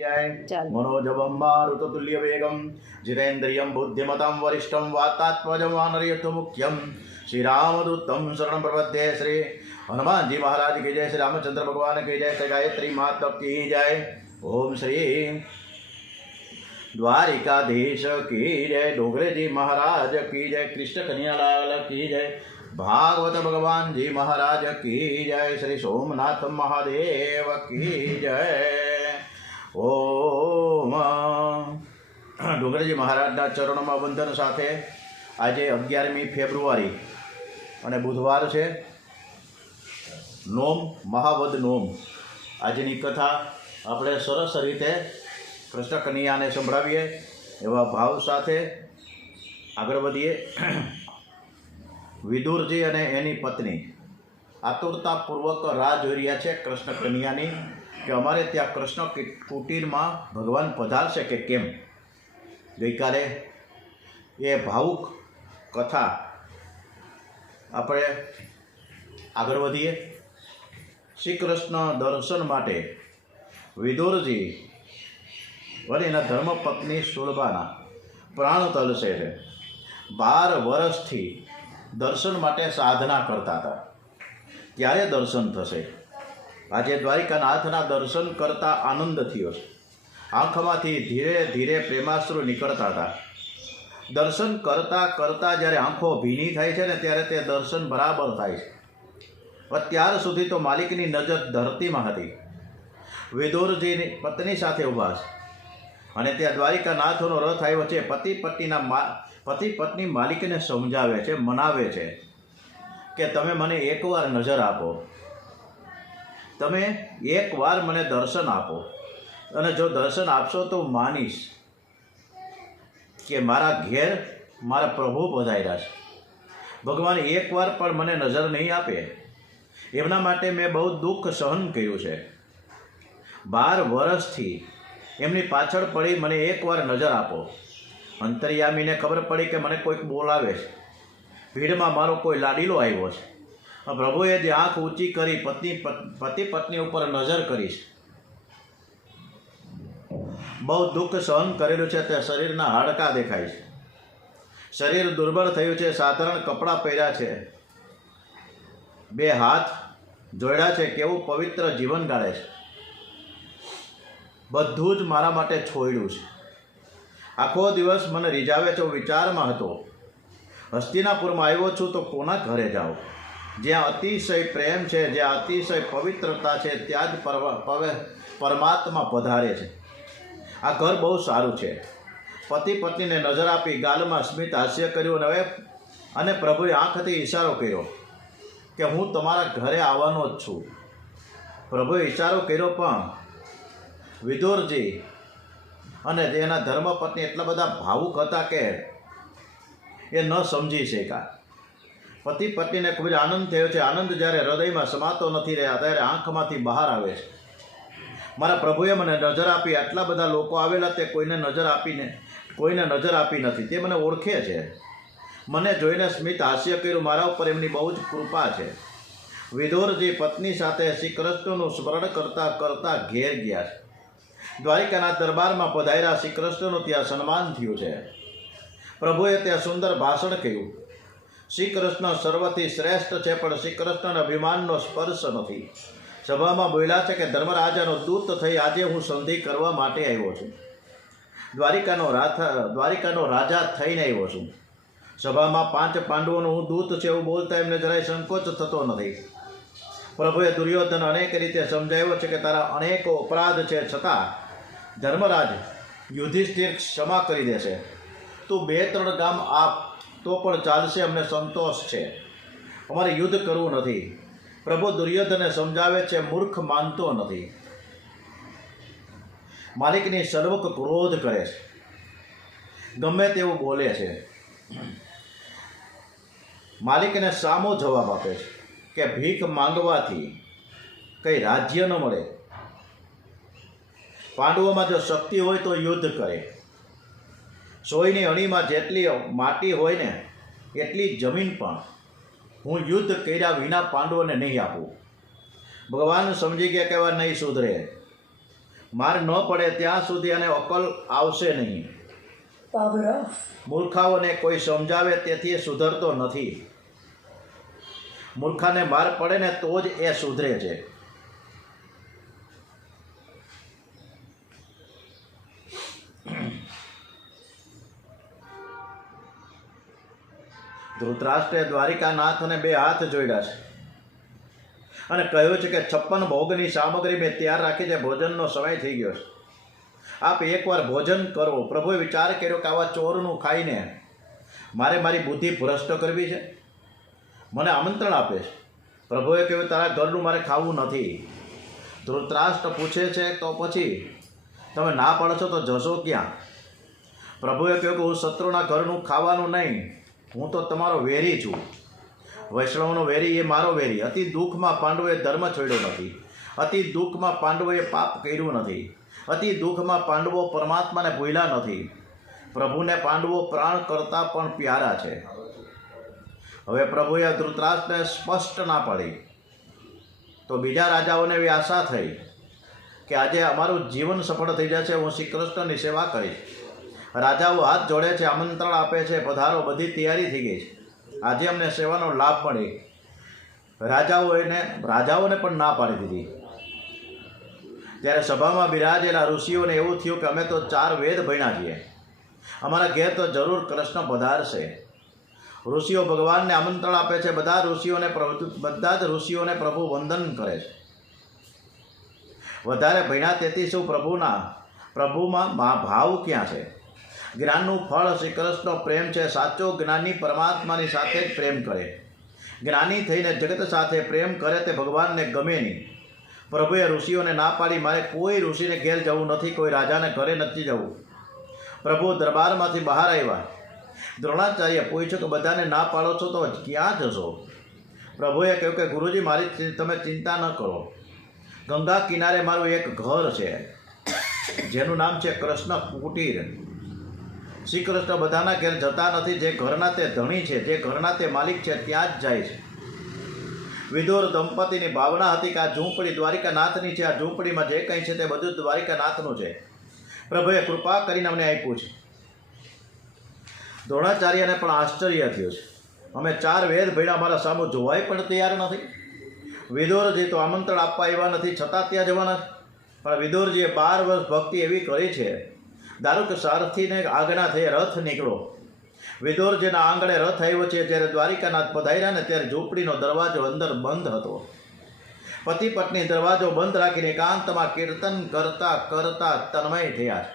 मनोजवं मारुततुल्यवेगं जितेन्द्रियं बुद्धिमतां वरिष्ठं वातात्मजं वानरयुद्धमुख्यं श्रीरामदूतं शरणं प्रपद्ये। श्री हनुमान जी महाराज की जय, श्री रामचंद्र भगवान की जय, श्री गायत्री माता की जय। ओम श्री द्वारिकाधीश की जय, डोगरे जी महाराज की जय, कृष्ण कन्हैयालाल की जय, भागवत भगवान जी महाराज की जय, श्री सोमनाथ महादेव की जय। ओम डोगरेजी महाराजना चरणों में वंदन साथे आज 11મી ફેબ્રુઆરી અને बुधवार है नोम महावद नोम। આજની कथा આપણે સરસ રીતે કૃષ્ણ કનૈયાને સંભળાવીએ એવા ભાવ સાથે આગળ વધીએ। વિદુરજી અને એની પત્ની આતુરતાપૂર્વક રાહ જોઈ રહ્યા છે કૃષ્ણ કનૈયાની કે અમારે ત્યાં કૃષ્ણ કુટીરમાં ભગવાન પધારશે કે કેમ। ગઈકાલે એ ભાવુક કથા આપણે આગળ વધીએ। શ્રી કૃષ્ણ દર્શન માટે વિદુરજી અને એના ધર્મપત્ની સુલભાના પ્રાણ તલસે છે। 12 વર્ષથી દર્શન માટે સાધના કરતા હતા, ક્યારે દર્શન થશે। આજે દ્વારિકાનાથના દર્શન કરતા આનંદ થયો છે। આંખમાંથી ધીરે ધીરે પ્રેમાશ્રુ નીકળતા હતા। દર્શન કરતા કરતા જ્યારે આંખો ભીની થાય છે ને ત્યારે તે દર્શન બરાબર થાય છે। અત્યાર સુધી તો માલિકની નજર ધરતીમાં હતી। વિદુરજીની પત્ની સાથે ઊભા છે અને ત્યાં દ્વારિકાનાથનો રથ આવ્યો છે। પતિ પત્ની માલિકને સમજાવે છે, મનાવે છે કે તમે મને એકવાર નજર આપો, તમે એકવાર મને દર્શન આપો, અને જો દર્શન આપશો તો માનીશ કે મારા ઘેર મારા પ્રભુ પધાર્યા છે। ભગવાન એકવાર પણ મને નજર નહીં આપે એમના માટે મેં બહુ દુઃખ સહન કર્યું છે। 12 વર્ષથી એમની પાછળ પડી મને એકવાર નજર આપો। અંતર્યામીને ખબર પડી કે મને કોઈક બોલાવે છે, ભીડમાં મારો કોઈ લાડીલો આવ્યો છે। પ્રભુએ જે આંખ ઊંચી કરી પતિ પત્ની ઉપર નજર કરી છે, બહુ દુઃખ સહન કરેલું છે। તે શરીરના હાડકાં દેખાય છે, શરીર દુર્બળ થયું છે, સાધારણ કપડાં પહેર્યા છે, 2 હાથ જોડ્યા છે, કેવું પવિત્ર જીવન ગાળે છે। બધું જ મારા માટે છોડ્યું છે। આખો દિવસ મને રીઝાવે છે। વિચારમાં હતો હસ્તિનાપુરમાં આવ્યો છું તો કોના ઘરે જાઉં। જ્યાં અતિશય પ્રેમ છે, જ્યાં અતિશય પવિત્રતા છે, ત્યાં જ પરમાત્મા પધારે છે। આ ઘર બહુ સારું છે। પતિ પત્નીને નજર આપી ગાલમાં સ્મિત હાસ્ય કર્યું અને પ્રભુએ આંખથી ઈશારો કર્યો કે હું તમારા ઘરે આવવાનો જ છું। પ્રભુએ ઈશારો કર્યો પણ વિદુરજી અને એના ધર્મપત્ની એટલા બધા ભાવુક હતા કે એ ન સમજી શક્યા। પતિ પત્નીને ખૂબ જ આનંદ થયો છે। આનંદ જ્યારે હૃદયમાં સમાતો નથી રહ્યા ત્યારે આંખમાંથી બહાર આવે છે। મારા પ્રભુએ મને નજર આપી। આટલા બધા લોકો આવેલા તે કોઈને નજર આપી નથી। તે મને ઓળખે છે। મને જોઈને સ્મિત હાસ્ય કર્યું। મારા ઉપર એમની બહુ જ કૃપા છે। વિદુરજી પત્ની સાથે શ્રી કૃષ્ણનું સ્મરણ કરતા કરતા ઘેર ગયા છે। દ્વારિકાના દરબારમાં પધાર્યા। શ્રી કૃષ્ણનું ત્યાં સન્માન થયું છે। પ્રભુએ ત્યાં સુંદર ભાષણ કહ્યું। શ્રી કૃષ્ણ સર્વથી શ્રેષ્ઠ છે, પણ શ્રી કૃષ્ણના અભિમાનનો સ્પર્શ નથી। સભામાં બોલ્યા છે કે ધર્મરાજાનો દૂત થઈ આજે હું સંધિ કરવા માટે આવ્યો છું। દ્વારિકાનો રાજા થઈને આવ્યો છું। સભામાં 5 પાંડવોનો હું દૂત છે એવું બોલતા એમને જરાય સંકોચ થતો નથી। પ્રભુએ દુર્યોધન અનેક રીતે સમજાવ્યો છે કે તારા અનેકો અપરાધ છે, છતાં ધર્મરાજ યુધિષ્ઠિર ક્ષમા કરી દેશે। તું 2-3 ગામ આપ તો પણ ચાલશે, અમને સંતોષ છે, અમારે યુદ્ધ કરવું નથી। પ્રભુ દુર્યોધનને સમજાવે છે, મૂર્ખ માનતો નથી। માલિકની સર્વક ક્રોધ કરે છે, ગમે તેવું બોલે છે। માલિકને સામો જવાબ આપે છે કે ભીખ માંગવાથી કંઈ રાજ્ય ન મળે। પાંડવોમાં જો શક્તિ હોય તો યુદ્ધ કરે। સોયની અણીમાં જેટલી માટી હોય ને એટલી જમીન પણ હું યુદ્ધ કર્યા વિના પાંડવોને નહીં આપું। ભગવાન સમજી ગયા કે નહીં સુધરે। માર ન પડે ત્યાં સુધી અને અકલ આવશે નહીં. Power off. મૂર્ખાઓને કોઈ સમજાવે તેથી એ સુધરતો નથી. મૂર્ખાને માર પડે ને તો જ એ સુધરે છે. ધૃતરાષ્ટ્રે દ્વારિકાનાથને 2 હાથ જોડ્યા છે અને કહ્યું છે કે 56 ભોગની સામગ્રી મેં તૈયાર રાખી છે, ભોજનનો સમય થઈ ગયો છે. આપ એકવાર ભોજન કરો. પ્રભુએ વિચાર કર્યો કે આવા ચોરનું ખાઈને મારે મારી બુદ્ધિ ભ્રષ્ટ કરવી છે. મને આમંત્રણ આપે છે. પ્રભુએ કહ્યું તારા ઘરનું મારે ખાવું નથી. ધૃતરાષ્ટ્ર પૂછે છે તો પછી તમે ના પાડો છો તો જશો ક્યાં? પ્રભુએ કહ્યું કે હું શત્રુના ઘરનું ખાવાનું નહીં, હું તો તમારો વેરી છું. વૈષ્ણવનો વેરી એ મારો વેરી. અતિ દુઃખમાં પાંડવોએ ધર્મ છોડ્યો નથી. અતિ દુઃખમાં પાંડવોએ પાપ કર્યું નથી. અતિ દુઃખમાં પાંડવો પરમાત્માને ભૂલ્યા નથી. પ્રભુને પાંડવો પ્રાણ કરતાં પણ પ્યારા છે. હવે પ્રભુએ ધૃતરાષ્ટ્રને સ્પષ્ટ ના પાડી. તો બીજા રાજાઓને એવી આશા થઈ કે આજે અમારું જીવન સફળ થઈ જશે, હું શ્રી કૃષ્ણની સેવા કરીશ. રાજાઓ હાથ જોડે છે, આમંત્રણ આપે છે, પધારો, બધી તૈયારી થઈ ગઈ છે, આજે અમને સેવાનો લાભ મળે. રાજાઓને પણ ના પાડી દીધી. ત્યારે સભામાં બિરાજેલા ઋષિઓને એવું થયું કે અમે તો 4 વેદ ભણ્યા છીએ, અમારા ઘેર તો જરૂર કૃષ્ણ પધારશે. ઋષિઓ ભગવાનને આમંત્રણ આપે છે. બધા જ ઋષિઓને પ્રભુ વંદન કરે છે. વધારે ભણ્યા તેથી શું પ્રભુમાં ભાવ ક્યાં છે? જ્ઞાનનું ફળ શ્રી કૃષ્ણ પ્રેમ છે. સાચો જ્ઞાની પરમાત્માની સાથે જ પ્રેમ કરે. જ્ઞાની થઈને જગત સાથે પ્રેમ કરે તે ભગવાનને ગમે નહીં. પ્રભુએ ઋષિઓને ના પાડી. મારે કોઈ ઋષિને ઘેર જવું નથી, કોઈ રાજાને ઘરે નથી જવું. પ્રભુ દરબારમાંથી બહાર આવ્યા. દ્રોણાચાર્ય પૂછ્યું કે બધાને ના પાડો છો તો ક્યાં જશો? પ્રભુએ કહ્યું કે ગુરુજી મારી તમે ચિંતા ન કરો. ગંગા કિનારે મારું એક ઘર છે જેનું નામ છે કૃષ્ણ કુટીર. શ્રી કૃષ્ણ બધાના ઘેર જતા નથી. જે ઘરના તે ધણી છે, જે ઘરના તે માલિક છે, ત્યાં જ જાય છે. વિદુર દંપતીની ભાવના હતી કે આ ઝૂંપડી દ્વારિકાનાથની છે. આ ઝૂંપડીમાં જે કંઈ છે તે બધું દ્વારિકાનાથનું છે. પ્રભુએ કૃપા કરીને અમને આપ્યું છે. દ્રોણાચાર્યને પણ આશ્ચર્ય થયું છે. અમે 4 વેદ ભણ્યા, અમારા સામું જોવાય પણ તૈયાર નથી. વિદુરજી તો આમંત્રણ આપવા આવ્યા નથી, છતાં ત્યાં જવાના છે. પણ વિદુરજીએ 12 વર્ષ ભક્તિ એવી કરી છે. દારૂક સારથીને આજ્ઞા થઈ, રથ નીકળો. વિદુરજીના આંગણે રથ આવ્યો છે. જ્યારે દ્વારિકાનાથ પધાર્યા ને ત્યારે ઝૂંપડીનો દરવાજો અંદર બંધ હતો. પતિ પત્ની દરવાજો બંધ રાખીને એકાંતમાં કીર્તન કરતા કરતા તન્મય થયા છે.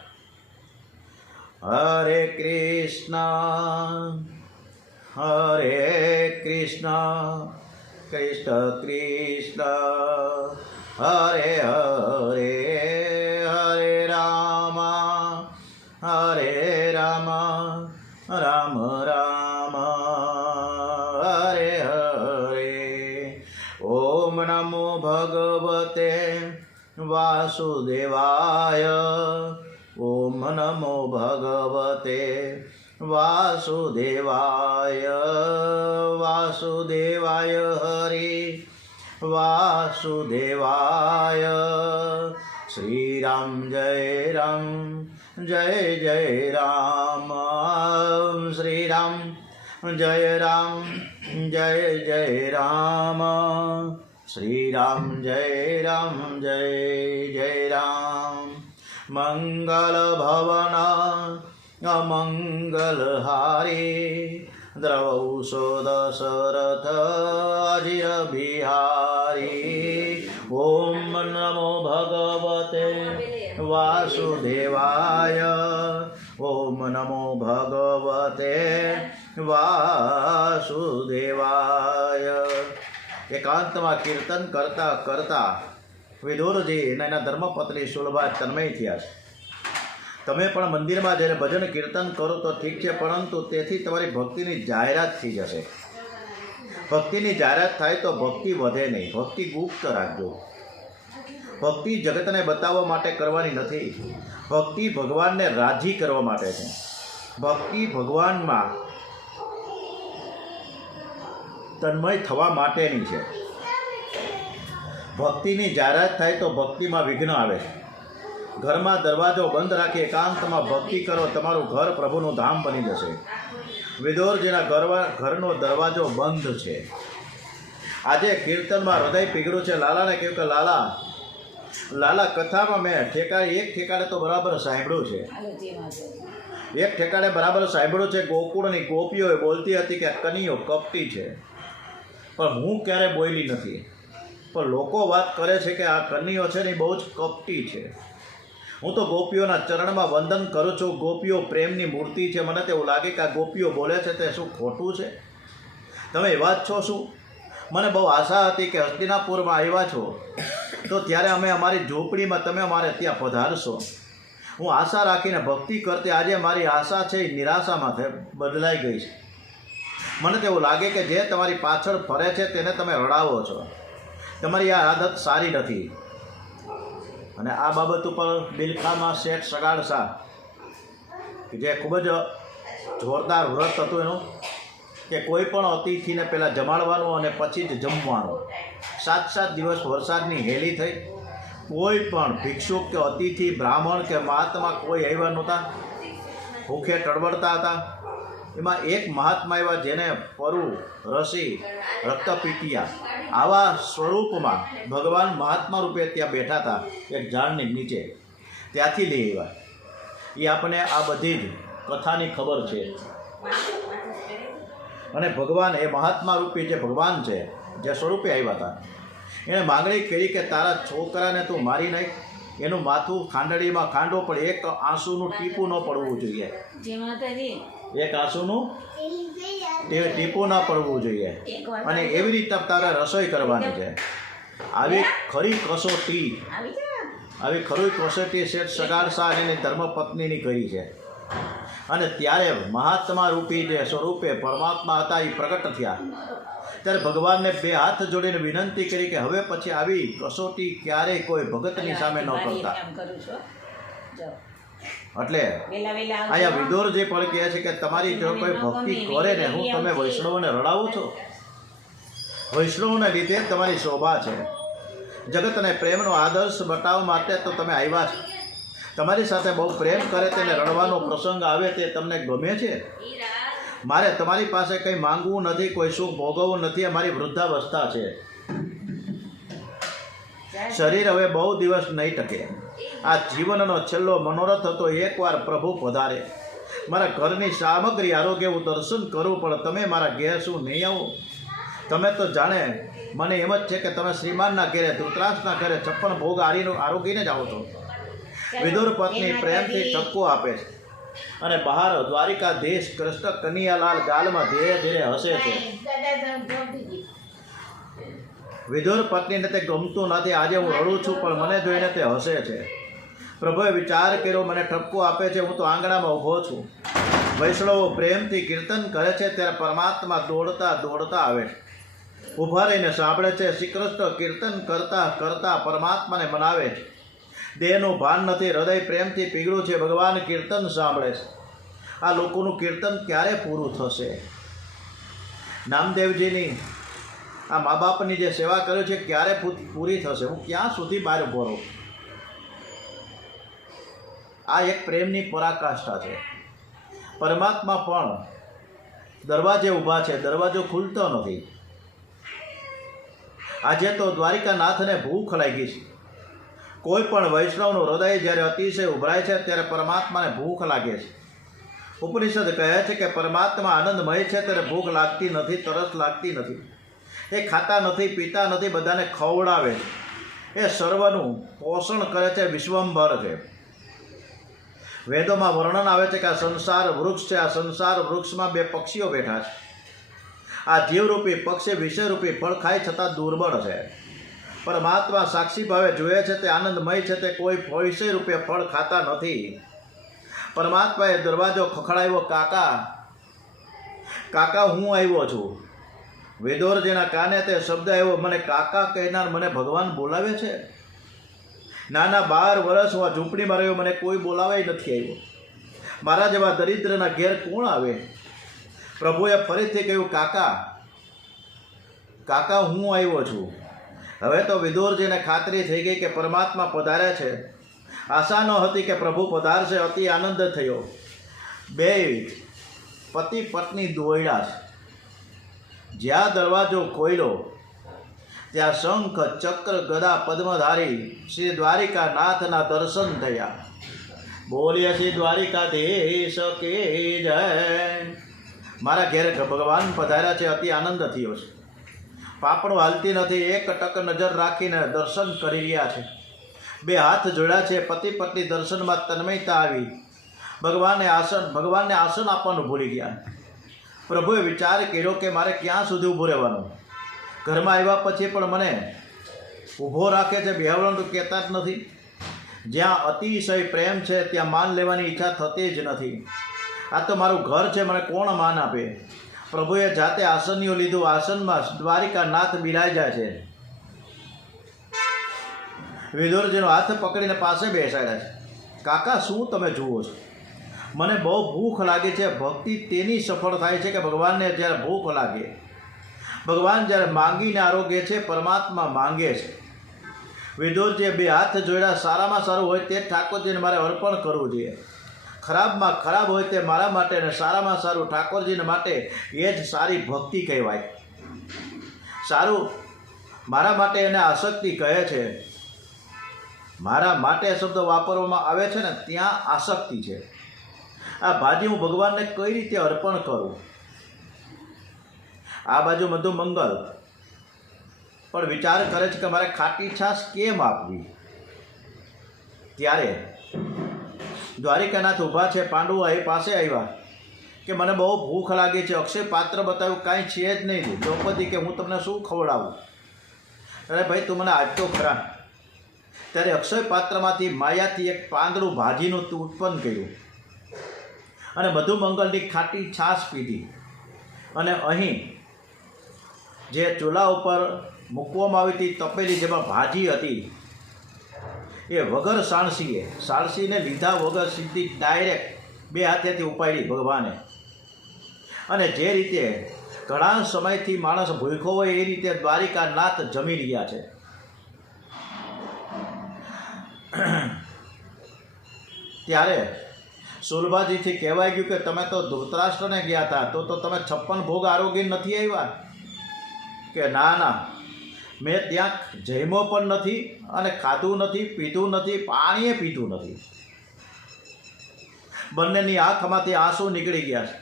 હરે કૃષ્ણ કૃષ્ણ કૃષ્ણ હરે હરે, હરે રામ રામ રામ હરે હરે. ઓમ નમો ભગવતે વાસુદેવાય. ઓમ નમો ભગવતે વાસુદેવાય. વાસુદેવાય હરિ વાસુદેવાય. શ્રી રામ જય રામ, જય જય રામ. શ્રી રામ જય રામ, જય જય રામ. શ્રી રામ જય રામ, જય જય રામ. મંગલ ભવન અમંગલહારી, દ્રવૌષધ દશરથ અજીર બિહારી. ઓમ નમો ભગવતે વાસુદેવાય. ઓમ નમો ભગવતે વાસુદેવાય. એકાંતમાં કીર્તન કરતા કરતા વિદુરજી અને એના ધર્મપત્ની સુલભા તન્મય થયા છે. તમે પણ મંદિરમાં જઈને ભજન કીર્તન કરો તો ઠીક છે, પરંતુ તેથી તમારી ભક્તિની જાહેરાત થઈ જશે. ભક્તિની જાહેરાત થાય તો ભક્તિ વધે નહીં. ભક્તિ ગુપ્ત રાખજો. ભક્તિ જગતને બતાવવા માટે કરવાની નથી. ભક્તિ ભગવાનને રાજી કરવા માટે છે. ભક્તિ ભગવાનમાં તન્મય થવા માટેની છે. ભક્તિની જાહેરાત થાય તો ભક્તિમાં વિઘ્ન આવે છે. ઘરમાં દરવાજો બંધ રાખી એકાંતમાં ભક્તિ કરો, તમારું ઘર પ્રભુનું ધામ બની જશે. વિદુરજીના ઘરનો દરવાજો બંધ છે. આજે કીર્તનમાં હૃદય પીગળું છે. લાલાને કહ્યું કે લાલા કથામાં મેં એક ઠેકાણે તો બરાબર સાંભળ્યું છે. એક ઠેકાણે બરાબર સાંભળ્યું છે. ગોકુળની ગોપીઓ બોલતી હતી કે કનૈયો કપટી છે, પણ હું ક્યારે બોલી નથી. પણ લોકો વાત કરે છે કે આ કનૈયો છે ને એ બહુ જ કપટી છે. હું તો ગોપીઓના ચરણમાં વંદન કરું છું. ગોપીઓ પ્રેમની મૂર્તિ છે. મને તેવું લાગે કે આ ગોપીઓ બોલે છે તે શું ખોટું છે? તમે એવા જ છો શું? મને બહુ આશા હતી કે હસ્તિનાપુરમાં આવ્યા છો તો ત્યારે અમે અમારી ઝૂંપડીમાં તમે અમારે ત્યાં પધારશો. હું આશા રાખીને ભક્તિ કરતી. આજે મારી આશા છે એ નિરાશામાં બદલાઈ ગઈ છે. મને તેવું લાગે કે જે તમારી પાછળ ફરે છે તેને તમે રડાવો છો. તમારી આ આદત સારી નથી. અને આ બાબત ઉપર બિલખામાં શેઠ સગાડ શાહ કે જે ખૂબ જ જોરદાર વ્રત હતું એનું, કે કોઈ પણ અતિથિને પહેલાં જમાડવાનું અને પછી જ જમવાનું. 7 દિવસ વરસાદની હેલી થઈ. કોઈ પણ ભિક્ષુક કે અતિથિ, બ્રાહ્મણ કે મહાત્મા કોઈ આવ્યા નહોતા. ભૂખે ટળવળતા હતા. એમાં એક મહાત્મા એવા જેને પરુ, રસી, રક્તપીટિયા આવા સ્વરૂપમાં ભગવાન મહાત્મા રૂપે ત્યાં બેઠા હતા એક ઝાડની નીચે. ત્યાંથી લઈ આવ્યા. એ આપણને આ બધી જ કથાની ખબર છે. અને ભગવાન એ મહાત્મા રૂપી જે ભગવાન છે, જે સ્વરૂપે આવ્યા હતા, એણે માંગણી કરી કે તારા છોકરાને તું મારી નાખ. એનું માથું ખાંડડીમાં ખાંડો, પણ એક આંસુનું ટીપું ન પડવું જોઈએ. એક આંસુનું ટીપું ન પડવું જોઈએ. અને એવી રીતે તારે રસોઈ કરવાની છે. આવી ખરી કસોટી શેઠ સગાડ શાહ એની ધર્મપત્નીની કરી છે. અને ત્યારે મહાત્મા રૂપી જે સ્વરૂપે પરમાત્મા હતા એ પ્રગટ થયા. ત્યારે ભગવાનને 2 હાથ જોડીને વિનંતી કરી કે હવે પછી આવી કસોટી ક્યારેય કોઈ ભગતની સામે ન કરતા. એટલે અહીંયા વિદુરજી પણ કહે છે કે તમારી જો કોઈ ભક્તિ કરે ને, હું તમે વૈષ્ણવને રડાવો છો. વૈષ્ણવને લીધે તમારી શોભા છે. જગતને પ્રેમનો આદર્શ બતાવવા માટે તો તમે આવ્યા છો. તમારી સાથે બહુ પ્રેમ કરે તેને રડવાનો પ્રસંગ આવે તે તમને ગમે છે? મારે તમારી પાસે કંઈ માંગવું નથી, કોઈ સુખ ભોગવવું નથી. અમારી વૃદ્ધાવસ્થા છે. શરીર હવે બહુ દિવસ નહીં ટકે. આ જીવનનો છેલ્લો મનોરથ હતો. એકવાર પ્રભુ પધારે. મારા ઘરની સામગ્રી આરોગ્ય હું દર્શન કરું, પણ તમે મારા ઘેર શું નહીં આવો? તમે તો જાણે મને એમ જ છે કે તમે શ્રીમાનના ઘેરે, ધૃતરાષ્ટ્રના ઘરે 56 ભોગ આરોગીને જ આવો છો. વિદુર પત્ની પ્રેમથી ઠપકો આપે છે અને બહાર દ્વારિકાધીશ કૃષ્ણ કનૈયાલાલ ગાલમાં ધીરે ધીરે હસે છે. વિદુર પત્નીને તે ગમતું નથી. આજે હું રડું છું પણ મને જોઈને તે હસે છે. પ્રભુએ વિચાર કર્યો, મને ઠપકો આપે છે, હું તો આંગણામાં ઊભો છું. વૈષ્ણવો પ્રેમથી કીર્તન કરે છે ત્યારે પરમાત્મા દોડતા આવે છે. ઊભા રહીને સાંભળે છે. શ્રી કૃષ્ણ કીર્તન કરતા પરમાત્માને મનાવે છે. દેહનું ભાન નથી. હૃદય પ્રેમથી પીગળું છે. ભગવાન કીર્તન સાંભળે છે. આ લોકોનું કીર્તન ક્યારે પૂરું થશે? નામદેવજીની આ મા બાપની જે સેવા કરી છે ક્યારે પૂરી થશે? હું ક્યાં સુધી બહાર ઊભો રહું? આ એક પ્રેમની પરાકાષ્ઠા છે. પરમાત્મા પણ દરવાજે ઊભા છે. દરવાજો ખુલતો નથી. આજે તો દ્વારિકાનાથને ભૂખ લાગી છે. કોઈ પણ વૈષ્ણવનું હૃદય જ્યારે અતિશય ઉભરાય છે ત્યારે પરમાત્માને ભૂખ લાગે છે. ઉપનિષદ કહે છે કે પરમાત્મા આનંદમય છે ત્યારે ભૂખ લાગતી નથી, તરસ લાગતી નથી. એ ખાતા નથી, પીતા નથી, બધાને ખવડાવે છે. એ સર્વનું પોષણ કરે છે, વિશ્વંભર છે. વેદોમાં વર્ણન આવે છે કે આ સંસાર વૃક્ષ છે. આ સંસાર વૃક્ષમાં 2 પક્ષીઓ બેઠા છે. આ જીવરૂપી પક્ષી વિષયરૂપી ફળ ખાય છતાં દુર્બળ છે. પરમાત્મા સાક્ષી ભાવે જોઈએ છે. તે આનંદમય છે. તે કોઈ વિષય રૂપે ફળ ખાતા નથી. પરમાત્માએ દરવાજો ખખડાવ્યો. કાકા હું આવ્યો છું. વિદુરજીના કાને તે શબ્દ આવ્યો. મને કાકા કહેનાર મને ભગવાન બોલાવે છે? નાના 12 વર્ષ હું આ ઝૂંપડીમાં રહ્યો, મને કોઈ બોલાવાય નથી આવ્યો. મારા જેવા દરિદ્રના ઘેર કોણ આવે? પ્રભુએ ફરીથી કહ્યું, કાકા હું આવ્યો છું. હવે તો વિદુરજીને ખાતરી થઈ ગઈ કે પરમાત્મા પધારે છે. આશા ન હતી કે પ્રભુ પધારશે. અતિ આનંદ થયો. બે પતિ પત્ની દોડ્યા. જ્યાં દરવાજો ખોલ્યો ત્યાં શંખ ચક્ર ગદા પદ્મધારી શ્રી દ્વારિકાનાથના દર્શન થયા. બોલીએ શ્રી દ્વારિકાધીશ કે જય. મારા ઘેર ભગવાન પધાર્યા છે. અતિ આનંદ થયો છે. પાપણો હાલતી નથી. એક ટક નજર રાખીને દર્શન કરી રહ્યા છે. બે હાથ જોડ્યા છે. પતિ પત્ની દર્શનમાં તન્મયતા આવી. ભગવાનને આસન આપવાનું ભૂલી ગયા. પ્રભુએ વિચાર કર્યો કે મારે ક્યાં સુધી ઊભું રહેવાનું. ઘરમાં આવ્યા પછી પણ મને ઊભો રાખે છે, બેહવાનું તો કહેતા જ નથી. જ્યાં અતિશય પ્રેમ છે ત્યાં માન લેવાની ઈચ્છા થતી જ નથી. આ તો મારું ઘર છે, મને કોણ માન આપે? પ્રભુએ જાતે આસનીઓ લીધું. આસનમાં દ્વારિકાનાથ બિરાજ્યા છે. વિદુરજીનો હાથ પકડીને પાસે બેસાડ્યા છે. કાકા, શું તમે જુઓ છો? મને બહુ ભૂખ લાગે છે. ભક્તિ તેની સફળ થાય છે કે ભગવાનને જ્યારે ભૂખ લાગે. ભગવાન જ્યારે માંગીને આરોગ્ય છે, પરમાત્મા માંગે છે. વિદુરજીએ બે હાથ જોડ્યા. સારામાં સારું હોય તે ઠાકોરજીને મારે અર્પણ કરવું જોઈએ. ખરાબમાં ખરાબ હોય તે મારા માટે, અને સારામાં સારું ઠાકોરજીને માટે. એ જ સારી ભક્તિ કહેવાય. સારું મારા માટે એને આસક્તિ કહે છે. મારા માટે શબ્દ વાપરવામાં આવે છે ને ત્યાં આસક્તિ છે. આ ભાજી હું ભગવાનને કઈ રીતે અર્પણ કરું? આ બાજુ મધુ મંગલ પણ વિચાર કરે છે કે મારે ખાટી છાશ કેમ આપવી. ત્યારે દ્વારિકાનાથ ઊભા છે. પાંડવો એ પાસે આવ્યા કે મને બહુ ભૂખ લાગી છે. અક્ષય પાત્ર બતાવ્યું, કાંઈ છે જ નહીં. દ્રૌપદી કે હું તમને શું ખવડાવું? અરે ભાઈ, તું મને આપતો ખરા. ત્યારે અક્ષય પાત્રમાંથી માયાથી એક પાંદડું ભાજીનું ઉત્પન્ન કર્યું અને મધુમંગલની ખાટી છાશ પીધી. અને અહીં જે ચૂલા ઉપર મૂકવામાં આવી હતી તપેલી, જેમાં ભાજી હતી, એ વગર સાણસીને લીધા વગર સીધી ડાયરેક્ટ બે હાથેથી ઉપાડી ભગવાને. અને જે રીતે ઘણા સમયથી માણસ ભૂખ્યો હોય એ રીતે દ્વારિકાનાથ જમી રહ્યા છે. ત્યારે સુલભાજીથી કહેવાય ગયું કે તમે તો ધૃતરાષ્ટ્રને ગયા હતા, તો તમે 56 ભોગ આરોગી નથી આવ્યા? કે ના, મેં ત્યાં જમ્યો પણ નથી, અને ખાધું નથી, પીધું નથી, પાણીએ પીધું નથી. બંનેની આંખમાંથી આંસુ નીકળી ગયા છે.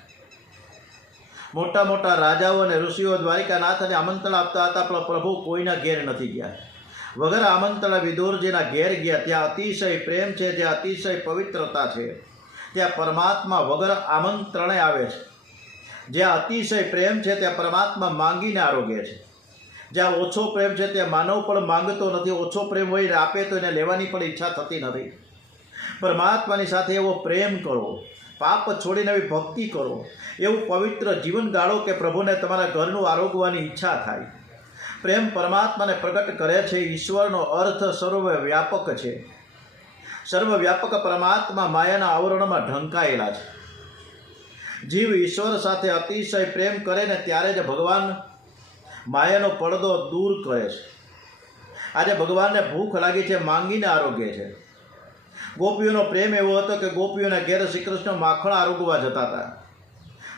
મોટા મોટા રાજાઓ અને ઋષિઓ દ્વારિકાનાથને આમંત્રણ આપતા હતા, પણ પ્રભુ કોઈના ઘેર નથી ગયા. વગર આમંત્રણ વિદુરજીના ઘેર ગયા. ત્યાં અતિશય પ્રેમ છે, જ્યાં અતિશય પવિત્રતા છે, ત્યાં પરમાત્મા વગર આમંત્રણે આવે છે. જ્યાં અતિશય પ્રેમ છે ત્યાં પરમાત્મા માંગીને આરોગ્ય છે. જ્યાં ઓછો પ્રેમ છે ત્યાં માનવ પણ માંગતો નથી. ઓછો પ્રેમ હોય આપે તો એને લેવાની પણ ઈચ્છા થતી નથી. પરમાત્માની સાથે એવો પ્રેમ કરો, પાપ છોડીને એવી ભક્તિ કરો, એવું પવિત્ર જીવન ગાળો કે પ્રભુને તમારા ઘરનું આરોગવાની ઈચ્છા થાય. પ્રેમ પરમાત્માને પ્રગટ કરે છે. ઈશ્વરનો અર્થ સર્વવ્યાપક છે. સર્વવ્યાપક પરમાત્મા માયાના આવરણમાં ઢંકાયેલા છે. જીવ ઈશ્વર સાથે અતિશય પ્રેમ કરે ને ત્યારે જ ભગવાન માયાનો પડદો દૂર કરે છે. આજે ભગવાનને ભૂખ લાગી છે, માંગીને આરોગ્ય છે. ગોપીઓનો પ્રેમ એવો હતો કે ગોપીઓના ઘેર શ્રી કૃષ્ણ માખણ આરોગવા જતા હતા.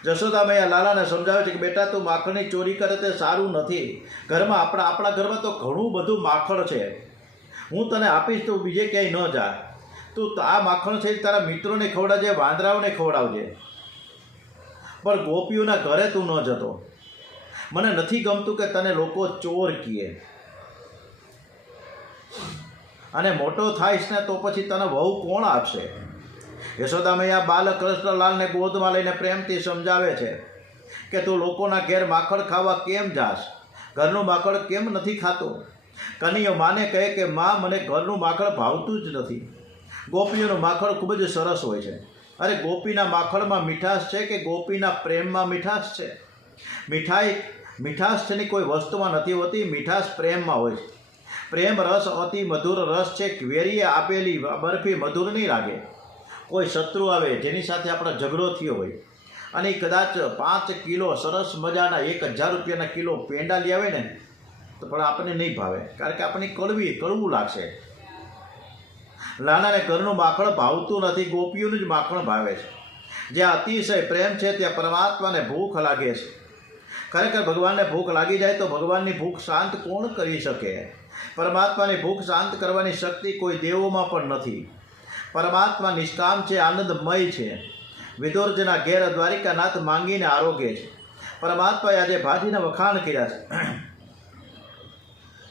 જશોદા મૈયા લાલાને સમજાવે છે કે બેટા, તું માખણની ચોરી કરે તે સારું નથી. ઘરમાં આપણા ઘરમાં તો ઘણું બધું માખણ છે. હું તને આપીશ, તું બીજે ક્યાંય ન જા. તું આ માખણ છે તારા મિત્રોને ખવડાવજે, વાંદરાઓને ખવડાવજે, પણ ગોપીઓના ઘરે તું ન જતો. મને નથી ગમતું કે તને લોકો ચોર કહે. અને મોટો થાઈશ ને તો પછી તને વહુ કોણ આપશે? યશોદા મૈયા બાલકૃષ્ણલાલને ગોદમાં લઈને પ્રેમથી સમજાવે છે કે તું લોકોના ઘેર માખણ ખાવા કેમ જાસ? ઘરનું માખણ કેમ નથી ખાતો? કનૈયો માને કહે કે માં, મને ઘરનું માખણ ભાવતું જ નથી. ગોપીઓનું માખણ ખૂબ જ સરસ હોય છે. અરે, ગોપીના માખણમાં મીઠાશ છે કે ગોપીના પ્રેમમાં મીઠાશ છે? મીઠાશ તેની કોઈ વસ્તુમાં નથી હોતી. મીઠાશ પ્રેમમાં હોય છે. પ્રેમ રસ અતિ મધુર રસ છે. વેરીએ આપેલી બરફી મધુર નહીં લાગે. કોઈ શત્રુ આવે જેની સાથે આપણો ઝઘડો થયો હોય અને કદાચ 5 કિલો સરસ મજાના 1000 રૂપિયાના કિલો પેંડા લઈ આવે ને, તો પણ આપણને નહીં ભાવે, કારણ કે આપણને કડવું લાગશે. લાલાને ઘરનું માખણ ભાવતું નથી, ગોપીઓનું જ માખણ ભાવે છે. જ્યાં અતિશય પ્રેમ છે ત્યાં પરમાત્માને ભૂખ લાગે છે. ખરેખર ભગવાનને ભૂખ લાગી જાય તો ભગવાનની ભૂખ શાંત કોણ કરી શકે? પરમાત્માની ભૂખ શાંત કરવાની શક્તિ કોઈ દેવોમાં પણ નથી. પરમાત્મા નિષ્કામ છે, આનંદમય છે. વિદુરજીના ઘેર દ્વારિકાનાથ માંગીને આરોગ્ય છે. પરમાત્માએ આજે ભાજીના વખાણ કર્યા છે.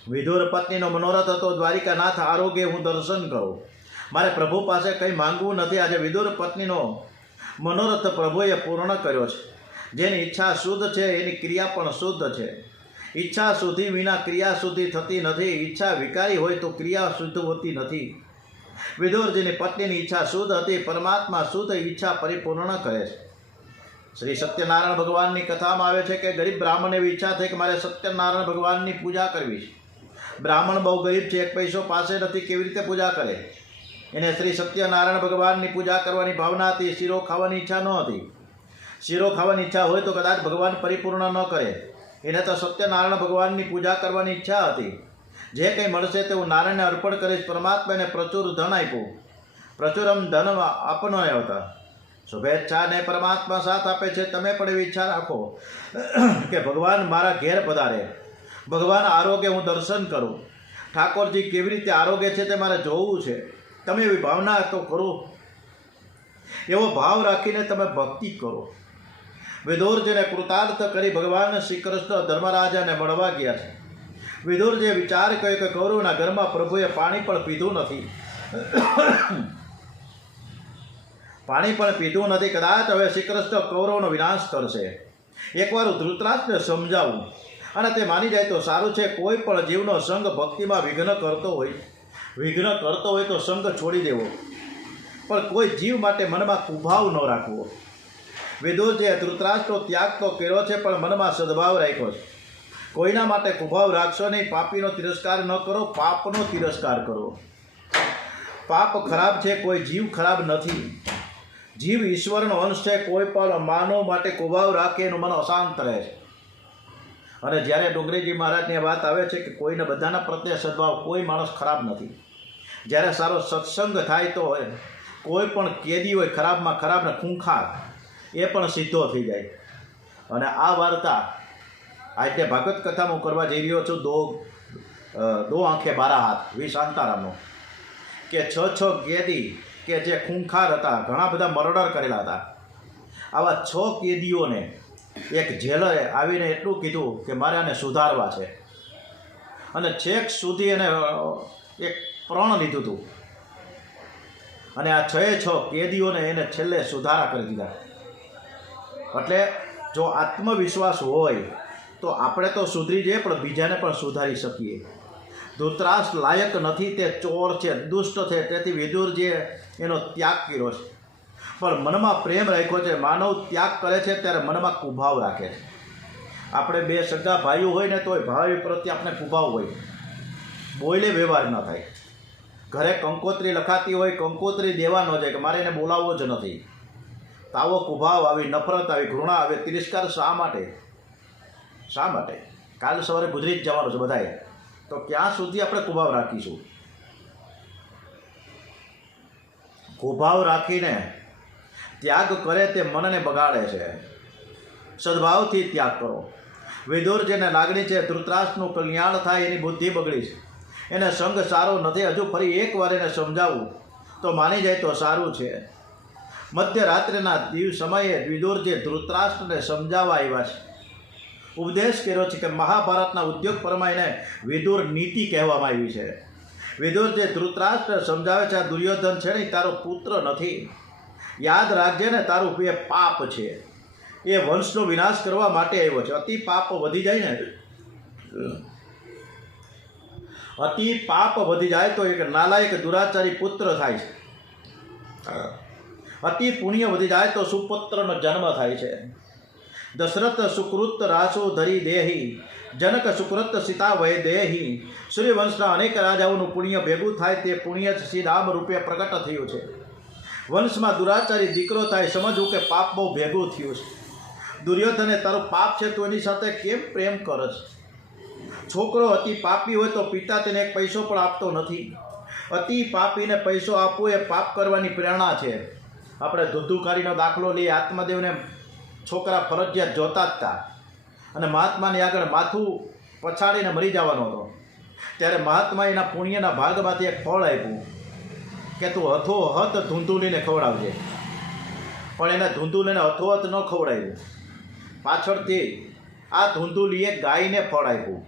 વિદુર પત્નીનો મનોરથ હતો, દ્વારિકાનાથ આરોગ્ય, હું દર્શન કરું. મારે પ્રભુ પાસે કંઈ માંગવું નથી. આજે વિદુર પત્નીનો મનોરથ પ્રભુએ પૂર્ણ કર્યો છે. જેની ઈચ્છા શુદ્ધ છે એની ક્રિયા પણ શુદ્ધ છે. ઈચ્છા શુદ્ધિ વિના ક્રિયા શુદ્ધિ થતી નથી. ઈચ્છા વિકારી હોય તો ક્રિયા શુદ્ધ હોતી નથી. વિદુરજીની પત્નીની ઈચ્છા શુદ્ધ હતી. પરમાત્મા શુદ્ધ ઈચ્છા પરિપૂર્ણ કરે છે. શ્રી સત્યનારાયણ ભગવાનની કથામાં આવે છે કે ગરીબ બ્રાહ્મણ એવી ઈચ્છા થઈ કે મારે સત્યનારાયણ ભગવાનની પૂજા કરવી છે. બ્રાહ્મણ બહુ ગરીબ છે, એક પૈસો પાસે નથી, કેવી રીતે પૂજા કરે? એને શ્રી સત્યનારાયણ ભગવાનની પૂજા કરવાની ભાવના હતી. શીરો ખાવાની ઈચ્છા ન હતી. શીરો ખાવાની ઈચ્છા હોય તો કદાચ ભગવાન પરિપૂર્ણ ન કરે. એને તો સત્યનારાયણ ભગવાનની પૂજા કરવાની ઈચ્છા હતી. જે કંઈ મળશે તે હું નારાયણને અર્પણ કરીશ. પરમાત્માને પ્રચુર ધન આપ્યું. પ્રચુરમ ધન આપનો હતા. શુભેચ્છાને પરમાત્મા સાથ આપે છે. તમે પણ એવી ઈચ્છા રાખો કે ભગવાન મારા ઘેર પધારે, ભગવાન આરોગ્ય, હું દર્શન કરું. ઠાકોરજી કેવી રીતે આરોગ્ય છે તે મારે જોવું છે. તમે એવી ભાવના તો કરો. એવો ભાવ રાખીને તમે ભક્તિ કરો. વિદુરજીને કૃતાર્થ કરી ભગવાન શ્રી કૃષ્ણ ધર્મરાજાને મળવા ગયા છે. વિદુરજીએ વિચાર કર્યો કે કૌરવના ઘરમાં પ્રભુએ પાણી પણ પીધું નથી. પાણી પણ પીધું નથી. કદાચ હવે શ્રી કૃષ્ણ કૌરવનો વિનાશ કરશે. એકવાર હું ધૃતરાષ્ટ્રને સમજાવું અને તે માની જાય તો સારું છે. કોઈ પણ જીવનો સંગ ભક્તિમાં વિઘ્ન કરતો હોય તો સંગ છોડી દેવો, પણ કોઈ જીવ માટે મનમાં કુભાવ ન રાખવો. વિદુરજીએ ધૃતરાષ્ટ્રનો ત્યાગ તો કર્યો છે પણ મનમાં સદભાવ રાખ્યો છે. કોઈના માટે કુભાવ રાખશો નહીં. પાપીનો તિરસ્કાર ન કરો, પાપનો તિરસ્કાર કરો. પાપ ખરાબ છે, કોઈ જીવ ખરાબ નથી. જીવ ઈશ્વરનો અંશ છે. કોઈ પણ માનવ માટે કુભાવ રાખે એનું મન અશાંત રહે છે. અને જ્યારે ડુંગરીજી મહારાજની વાત આવે છે કે કોઈને બધાના પ્રત્યે સદભાવ, કોઈ માણસ ખરાબ નથી. જ્યારે સારો સત્સંગ થાય તો કોઈ પણ કેદી હોય ખરાબમાં ખરાબ ને ખૂંખાર, એ પણ સીધો થઈ જાય. અને આ વાર્તા આજે ભાગવત કથામાં હું કરવા જઈ રહ્યો છું. દો આંખે બારા હાથ વી શાંતારામનો, કે છ કેદી કે જે ખૂંખાર હતા, ઘણા બધા મર્ડર કરેલા હતા. આવા 6 કેદીઓને એક જેલરે આવીને એટલું કીધું કે મારે આને સુધારવા છે. અને છેક સુધી એને એક પ્રણ લીધું હતું. અને આ 6 કેદીઓને એને છેલ્લે સુધારા કરી દીધા. એટલે જો આત્મવિશ્વાસ હોય તો આપણે તો સુધરી જઈએ, પણ બીજાને પણ સુધારી શકીએ. ધૃતરાષ્ટ્ર લાયક નથી, તે ચોર છે, દુષ્ટ છે. તેથી વિદુરજીએ એનો ત્યાગ કર્યો છે. પણ મનમાં પ્રેમ રાખ્યો છે. માનવ ત્યાગ કરે છે ત્યારે મનમાં કુભાવ રાખે છે. આપણે 2 સગા ભાઈઓ હોય ને તોય ભાઈ પ્રત્યે આપણે કુભાવ હોય, બોલે વ્યવહાર ન થાય. ઘરે કંકોત્રી લખાતી હોય, કંકોત્રી દેવા ન જાય કે મારે એને બોલાવવો જ નથી. તો આવો કુભાવ આવી, નફરત આવી, ઘૃણા આવે, તિરસ્કાર શા માટે? કાલ સવારે ગુજરી જ જવાનું છે બધાએ. તો ક્યાં સુધી આપણે કુભાવ રાખીશું? કુભાવ રાખીને ત્યાગ કરે તે મનને બગાડે છે. સદભાવથી ત્યાગ કરો. વિદુરજીને લાગણી છે ધૃતરાષ્ટ્રનું કલ્યાણ થાય, એની બુદ્ધિ બગડી છે, એને સંગ સારો નથી. હજુ ફરી એકવાર એને સમજાવું તો માની જાય તો સારું છે. મધ્યરાત્રિના સમયે વિદુરજી ધૃતરાષ્ટ્રને સમજાવવા આવ્યા છે. ઉપદેશ કર્યો છે કે મહાભારતના ઉદ્યોગ પરમાં એને વિદુર નીતિ કહેવામાં આવી છે. વિદુરજી ધૃતરાષ્ટ્ર સમજાવે છે આ દુર્યોધન છે ને તારો પુત્ર નથી. યાદ રાખજે ને, તારું એ પાપ છે. એ વંશનો વિનાશ કરવા માટે આવ્યો છે. અતિ પાપ વધી જાય ને, અતિ પાપ વધી જાય તો એક નાલાયક દુરાચારી પુત્ર થાય છે. અતિ પુણ્ય વધી જાય તો સુપુત્રનો જન્મ થાય છે. દશરથ સુકૃત રાસો ધરી દેહી, જનક સુકૃત સીતા વય દેહી. સૂર્યવંશના અનેક રાજાઓનું પુણ્ય ભેગું થાય, તે પુણ્ય જ શ્રી રામ રૂપે પ્રગટ થયું છે. વંશમાં દુરાચારી દીકરો થાય, સમજવું કે પાપ બહુ ભેગું થયું છે. દુર્યોધને તારું પાપ છે તો એની સાથે કેમ પ્રેમ કરશ? છોકરો અતિ પાપી હોય તો પિતા તેને 1 પૈસો પણ આપતો નથી. અતિ પાપીને પૈસો આપવો એ પાપ કરવાની પ્રેરણા છે. આપણે ધુધુકારીનો દાખલો લઈએ. આત્મદેવને છોકરા ફરજિયાત જોતા જ હતા અને મહાત્માની આગળ માથું પછાડીને મરી જવાનો હતો. ત્યારે મહાત્માએ એના પુણ્યના ભાગમાંથી એક ફળ આપ્યું કે તું હથોહથ ધૂંધુલીને ખવડાવજે. પણ એને ધૂંધુલીને હથોહથ ન ખવડાવ્યું. પાછળથી આ ધૂંધુલીએ ગાયને ફળ આપ્યું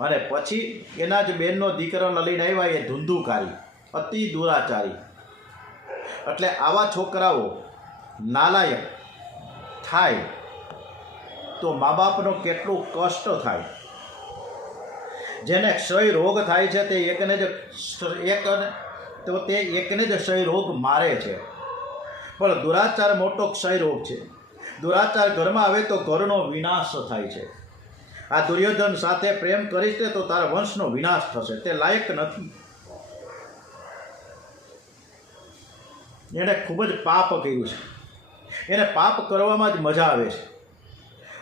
અને પછી એના જ બેનનો દીકરાને લઈને આવ્યા એ ધૂંધુકારી, અતિ દુરાચારી. એટલે આવા છોકરાઓ નાલાયક થાય તો મા બાપનો કેટલું કષ્ટ થાય. જેને ક્ષય રોગ થાય છે તે એકને જ ક્ષય રોગ મારે છે. પણ દુરાચાર મોટો ક્ષય રોગ છે. દુરાચાર ઘરમાં આવે તો ઘરનો વિનાશ થાય છે. આ દુર્યોધન સાથે પ્રેમ કરીશ તો તારા વંશનો વિનાશ થશે. તે લાયક નથી. એણે ખૂબ જ પાપ કર્યું છે. એને પાપ કરવામાં જ મજા આવે છે.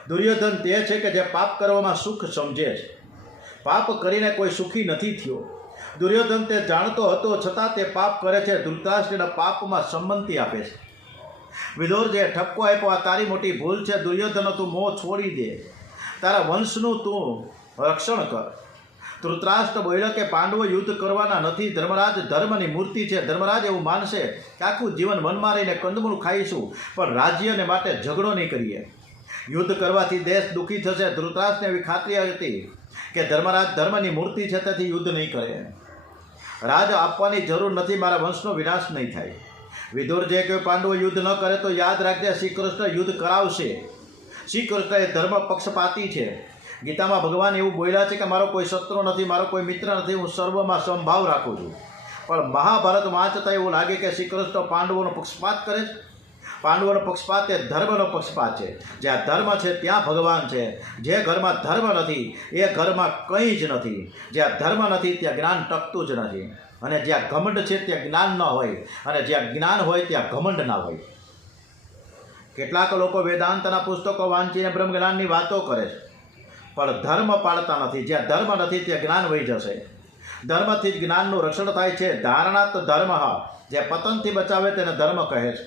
દુર્યોધન તે છે કે જે પાપ કરવામાં સુખ સમજે છે. પાપ કરીને કોઈ સુખી નથી થયો. દુર્યોધન તે જાણતો હતો છતાં તે પાપ કરે છે. ધૃતરાષ્ટ્રના પાપમાં સંમતિ આપે છે. વિદુર જે ઠપકો આપ્યો, આ તારી મોટી ભૂલ છે. દુર્યોધન તું મોહ છોડી દે, તારા વંશનું તું રક્ષણ કર. ધૃતરાષ્ટ્ર બોલ્યો કે પાંડવો યુદ્ધ કરવાના નથી. ધર્મરાજ ધર્મની મૂર્તિ છે. ધર્મરાજ એવું માનશે કે આખું જીવન વનમાં રહીને કંદમૂળ ખાઈશું પણ રાજ્યને માટે ઝઘડો નહીં કરીએ. યુદ્ધ કરવાથી દેશ દુઃખી થશે. ધૃતરાષ્ટ્રને એવી ખાતરી હતી કે ધર્મરાજ ધર્મની મૂર્તિ છે તેથી યુદ્ધ નહીં કરે. રાજ આપવાની જરૂર નથી, મારા વંશનો વિનાશ નહીં થાય. વિદુર જે કે પાંડવો યુદ્ધ ન કરે તો યાદ રાખજે શ્રી કૃષ્ણ યુદ્ધ કરાવશે. શ્રી કૃષ્ણ એ ધર્મ પક્ષપાતી છે. ગીતામાં ભગવાન એવું બોલ્યા છે કે મારો કોઈ શત્રુ નથી, મારો કોઈ મિત્ર નથી, હું સર્વમાં સમભાવ રાખું છું. પણ મહાભારત વાંચતા એવું લાગે કે શ્રી કૃષ્ણ પાંડવોનો પક્ષપાત કરે છે. પાંડવોનો પક્ષપાત એ ધર્મનો પક્ષપાત છે. જ્યાં ધર્મ છે ત્યાં ભગવાન છે. જે ઘરમાં ધર્મ નથી એ ઘરમાં કંઈ જ નથી. જ્યાં ધર્મ નથી ત્યાં જ્ઞાન ટકતું જ નથી. અને જ્યાં ઘમંડ છે ત્યાં જ્ઞાન ન હોય, અને જ્યાં જ્ઞાન હોય ત્યાં ઘમંડ ના હોય. કેટલાક લોકો વેદાંતના પુસ્તકો વાંચીને બ્રહ્મ જ્ઞાનની વાતો કરે છે પણ ધર્મ પાળતા નથી. જ્યાં ધર્મ નથી ત્યાં જ્ઞાન વહી જશે. ધર્મથી જ જ્ઞાનનું રક્ષણ થાય છે. ધારણાત ધર્મ, જે પતનથી બચાવે તેને ધર્મ કહે છે.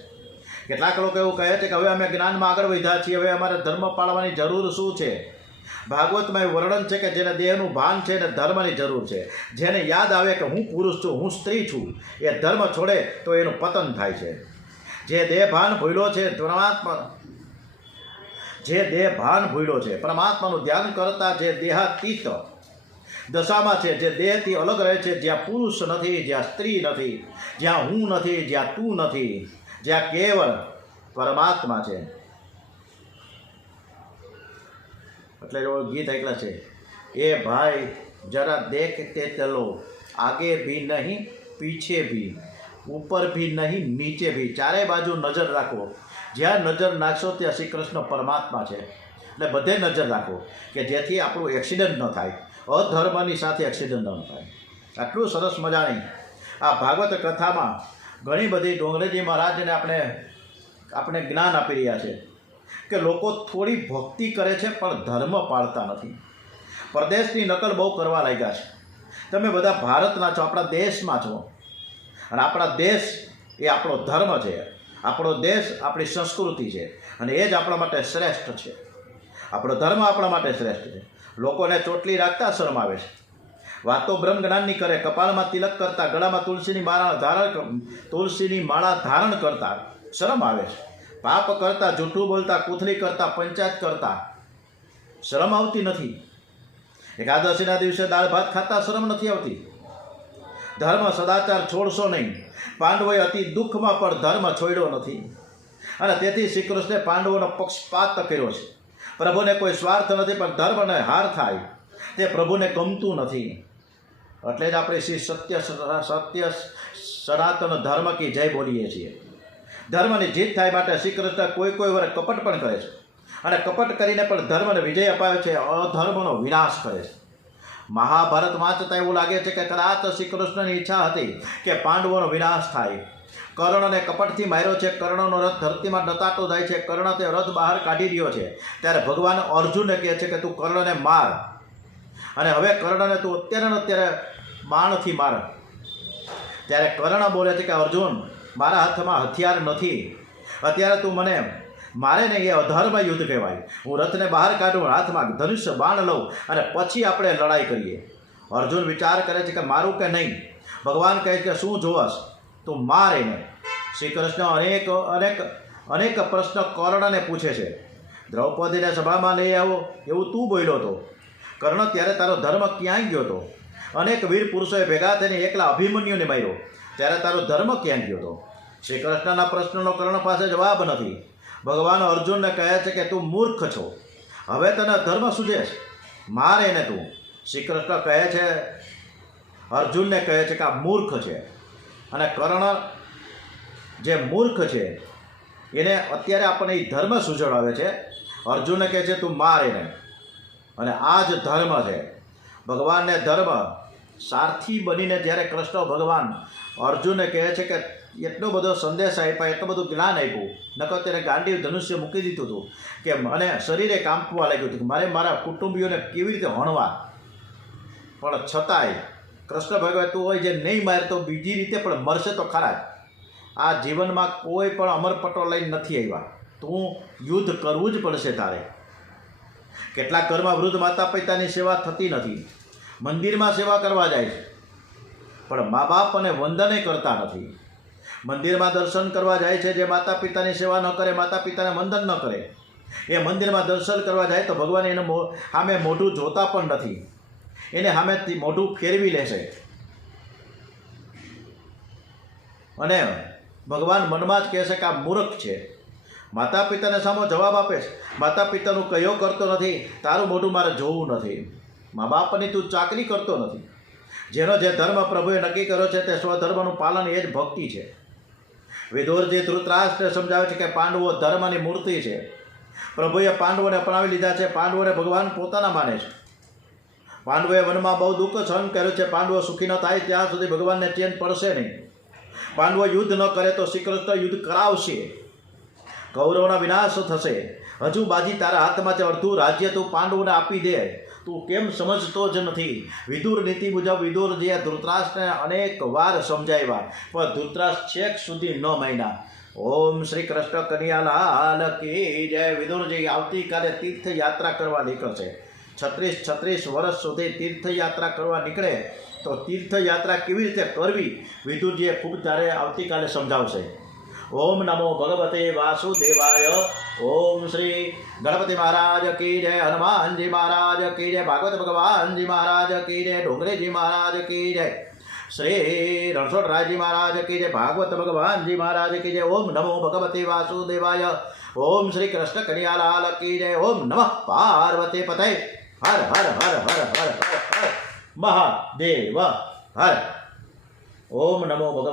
કેટલાક લોકો એવું કહે છે કે હવે અમે જ્ઞાનમાં આગળ વધ્યા છીએ, હવે અમારે ધર્મ પાળવાની જરૂર શું છે? ભાગવતમાં એવું વર્ણન છે કે જેને દેહનું ભાન છે એને ધર્મની જરૂર છે. જેને યાદ આવે કે હું પુરુષ છું, હું સ્ત્રી છું, એ ધર્મ છોડે તો એનું પતન થાય છે. જે દેહ ભાન ભૂલ્યો છે પરમાત્માનું ધ્યાન કરતા જે દેહાતીત દશામાં છે, જે દેહથી અલગ રહે છે, જ્યાં પુરુષ નથી, જ્યાં સ્ત્રી નથી, જ્યાં હું નથી, જ્યાં તું નથી, જ્યાં કેવળ પરમાત્મા છે. એટલે ગીત એકલા છે, એ ભાઈ જરા દેખતે ચલો, આગે ભી નહીં પીછે ભી, ઉપર ભી નહીં નીચે ભી, ચારે બાજુ નજર રાખો. જ્યાં નજર નાખશો ત્યાં શ્રી કૃષ્ણ પરમાત્મા છે. એટલે બધે નજર રાખો કે જેથી આપણું એક્સિડન્ટ ન થાય, અધર્મની સાથે એક્સિડન્ટ ન થાય. આટલું સરસ મજાની આ ભાગવત કથામાં ઘણી બધી ડોંગરેજી મહારાજને આપણે જ્ઞાન આપી રહ્યા છે કે લોકો થોડી ભક્તિ કરે છે પણ ધર્મ પાળતા નથી. પરદેશની નકલ બહુ કરવા લાગ્યા છે. તમે બધા ભારતના છો, આપણા દેશમાં છો, અને આપણા દેશ એ આપણો ધર્મ છે. આપણો દેશ આપણી સંસ્કૃતિ છે અને એ જ આપણા માટે શ્રેષ્ઠ છે. આપણો ધર્મ આપણા માટે શ્રેષ્ઠ છે. લોકોને ચોટલી રાખતા શરમ આવે છે. વાતો બ્રહ્મ જ્ઞાનની કરે, કપાળમાં તિલક કરતા, ગળામાં તુલસીની માળા ધારણ કરતા શરમ આવે છે. પાપ કરતા, જૂઠું બોલતા, કૂથલી કરતા, પંચાયત કરતા શરમ આવતી નથી. એકાદશીના દિવસે દાળ ભાત ખાતા શરમ નથી આવતી. ધર્મ સદાચાર છોડશો નહીં. પાંડવોએ અતિ દુઃખમાં પણ ધર્મ છોડ્યો નથી અને તેથી શ્રી કૃષ્ણે પાંડવોનો પક્ષપાત કર્યો છે. પ્રભુને કોઈ સ્વાર્થ નથી પણ ધર્મને હાર થાય તે પ્રભુને ગમતું નથી. એટલે જ આપણે શ્રી સત્ય સનાતન ધર્મ કી જય બોલીએ છીએ. ધર્મની જીત થાય માટે શ્રી કૃષ્ણ કોઈ વાર કપટ પણ કરે છે અને કપટ કરીને પણ ધર્મને વિજય અપાવે છે, અધર્મનો વિનાશ કરે છે. મહાભારત વાંચતા એવું લાગે છે કે કદાચ શ્રી કૃષ્ણની ઈચ્છા હતી કે પાંડવોનો વિનાશ થાય. કર્ણને કપટથી માર્યો છે. કર્ણનો રથ ધરતીમાં ડતાતો જાય છે. કર્ણ તે રથ બહાર કાઢી રહ્યો છે ત્યારે ભગવાન અર્જુનને કહે છે કે તું કર્ણને માર, અને હવે કર્ણને તું અત્યારે બાણથી માર. ત્યારે કર્ણ બોલે છે કે અર્જુન, મારા હાથમાં હથિયાર નથી. અત્યારે તું મને મારે ને એ અધર્મ યુદ્ધ કહેવાય. હું રથને બહાર કાઢું, હાથમાં ધનુષ્ય બાણ લઉં અને પછી આપણે લડાઈ કરીએ. અર્જુન વિચાર કરે છે કે મારું કે નહીં. ભગવાન કહે છે કે શું જોવસ, તું માર એને. શ્રી કૃષ્ણ અનેક પ્રશ્ન કર્ણને પૂછે છે. દ્રૌપદીને સભામાં લઈ આવો એવું તું બોલ્યો હતો. કર્ણ, ત્યારે તારો ધર્મ ક્યાં ગયો હતો? અનેક વીર પુરુષોએ ભેગા થઈને એકલા અભિમન્યુને માર્યો, ત્યારે તારો ધર્મ ક્યાં ગયો હતો? શ્રી કૃષ્ણના પ્રશ્નનો કર્ણ પાસે જવાબ નથી. ભગવાન અર્જુનને કહે છે કે તું મૂર્ખ છો, હવે તને ધર્મ સૂજે છે, મારે એને તું. શ્રી કૃષ્ણ કહે છે, અર્જુનને કહે છે કે આ મૂર્ખ છે. અને કર્ણ જે મૂર્ખ છે એને અત્યારે આપણને એ ધર્મ સૂઝડાવે છે. અર્જુનને કહે છે તું માર એને. અને આ જ ધર્મ છે. ભગવાનને ધર્મ સારથી બનીને જ્યારે કૃષ્ણ ભગવાન અર્જુનને કહે છે કે એટલો બધો સંદેશ આપ્યા, એટલું બધું જ્ઞાન આપ્યું, નકર ત્યારે ગાંડી ધનુષ્ય મૂકી દીધું હતું કે મને શરીરે કાંપવા લાગ્યું હતું કે મારે મારા કુટુંબીઓને કેવી રીતે હણવા. પણ છતાંય કૃષ્ણ ભગવાન તું હોય જે નહીં મારે તો બીજી રીતે પણ મરશે તો ખરા જ. આ જીવનમાં કોઈ પણ અમરપટો લઈને નથી આવ્યા. તું યુદ્ધ કરવું જ પડશે તારે. કેટલાક ઘરમાં વૃદ્ધ માતા પિતાની સેવા થતી નથી, મંદિરમાં સેવા કરવા જાય છે પણ મા બાપ અને વંદને કરતા નથી. મંદિરમાં દર્શન કરવા જાય છે જે માતા પિતાની સેવા ન કરે, માતા પિતાને વંદન ન કરે, એ મંદિરમાં દર્શન કરવા જાય તો ભગવાન એને સામે મોઢું જોતા પણ નથી, એને સામેથી મોઢું ફેરવી લેશે. અને ભગવાન મનમાં જ કહેશે કે આ મૂર્ખ છે. માતા પિતાને સામો જવાબ આપે છે, માતા પિતાનું કયો કરતો નથી, તારું મોઢું મારે જોવું નથી. મા બાપની તું ચાકરી કરતો નથી. જેનો જે ધર્મ પ્રભુએ નક્કી કર્યો છે તે સ્વધર્મનું પાલન એ જ ભક્તિ છે. વિદુરજી ધૃતરાષ્ટ્રને સમજાવે છે કે પાંડવો ધર્મની મૂર્તિ છે. પ્રભુએ પાંડવોને અપનાવી લીધા છે. પાંડવોને ભગવાન પોતાના માને છે. પાંડવોએ વનમાં બહુ દુઃખ સહન કર્યું છે. પાંડવો સુખી ન થાય ત્યાં સુધી ભગવાનને ચેન પડશે નહીં. પાંડવો યુદ્ધ ન કરે તો શ્રી કૃષ્ણ યુદ્ધ કરાવશે. કૌરવનો વિનાશ થશે. હજુ બાજી તારા હાથમાં છે, અડધું રાજ્ય તું પાંડવોને આપી દે. તું કેમ સમજતો જ નથી? વિદુર નીતિ મુજબ વિદુરજીએ ધૃતરાષ્ટ્રને અનેક વાર સમજાવ્યા પણ ધૃતરાષ્ટ્ર છેક સુધી ન માન્યા. ઓમ શ્રી કૃષ્ણ કનૈયાલાલ કી જય. વિદુરજી આવતીકાલે તીર્થયાત્રા કરવા નીકળશે. 36 વર્ષ સુધી તીર્થયાત્રા કરવા નીકળે તો તીર્થયાત્રા કેવી રીતે કરવી વિદુરજીએ ખૂબ ત્યારે આવતીકાલે સમજાવશે. ઓમ નમો ભગવતે વાસુદેવાય. ઓમ શ્રી ગણપતિ મહારાજ કી જય, હનુમાનજી મહારાજ કી જય, ભાગવત ભગવાનજી મહારાજ કી જય, ડોંગરેજી મહારાજ કી જય, શ્રી રણછોડરાયજી મહારાજ કી જય, ભાગવત ભગવાનજી મહારાજ કી જય. ઓમ નમો ભગવતે વાસુદેવાય. ઓમ શ્રી કૃષ્ણ કનૈયાલાલ કી જય. ઓમ નમઃ પાર્વતી પતય. હર હર હર હર હર હર હર મહાદેવ હર. ઓમ નમો ભગવતે